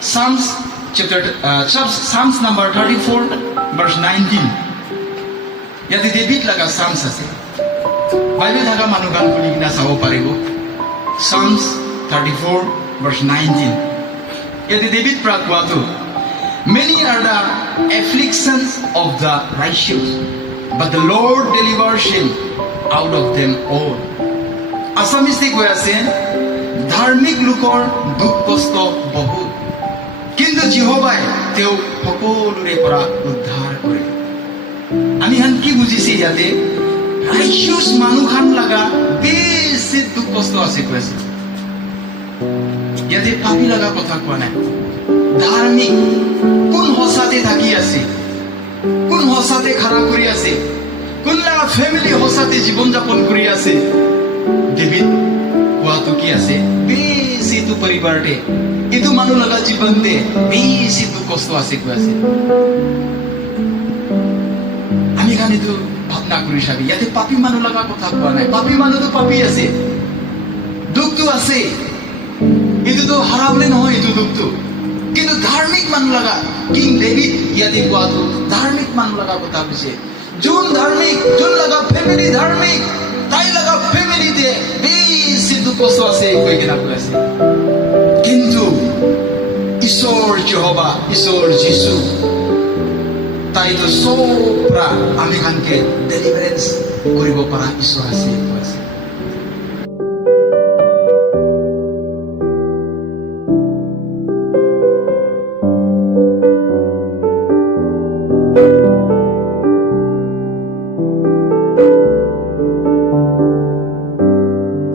Psalms number 34 verse 19. Yati David laga Psalms ase. Bible thaga manukan kuni kina sabo paribo. Psalms 34 verse 19. Yati David prakwatu. Many are the afflictions of the righteous, but the Lord delivers him out of them all. Assamiste কৈ আছে ধাৰ্মিক লোকৰ দুখ কষ্ট বহুত, কিন্তু জিহোৱাই তেওঁ সকলোৰে পৰা উদ্ধাৰ কৰে। আমি হান কি বুজিছে ইয়াতে ৰাইচিয়াছ মানুহখান লগা বেছি দুখ কষ্ট আছে কৈছে। ইয়াতে পাপী লগা কথা কোৱা নাই। ধাৰ্মিক কোন সঁচাতে থাকি আছে, কোন সঁচাতে খাৰা কৰি আছে, কোন লগা ফেমিলি সঁচাতে জীৱন যাপন কৰি আছে। ডেভিড কোৱাটো কি আছে বেছিটো পৰিবাৰতে এইটো মানুহ লগা জীৱনতে বেছি দুখ কষ্ট আছে কৈ আছে। আমি খান এইটো ভাৱনা কৰি চাবি ইয়াতে পাপী মানুহ লগা কথা কোৱা নাই। পাপী মানুহটো পাপী আছে, দুখটো আছে, এইটোতো হাৰাবলৈ নহয় এইটো দুখটো। কিন্তু ধাৰ্মিক মানুহ লগা কিং ডেভিড ইয়াতে কোৱাটো ধাৰ্মিক মানুহ লগা কথা কৈছে। যোন ধাৰ্মিক, যোন লগা ফেমিলি ধাৰ্মিক, তাই লগা ফেমিলিতে বেছি দুখ কষ্ট আছে কৈ কিনা কৈ আছে। কিন্তু ঈশ্বৰ যেহোৱা, ঈশ্বৰ যীশু তাইতো চব পৰা আমি খানকে ডেলিভাৰেন্স কৰিব পৰা ঈশ্বৰ আছে।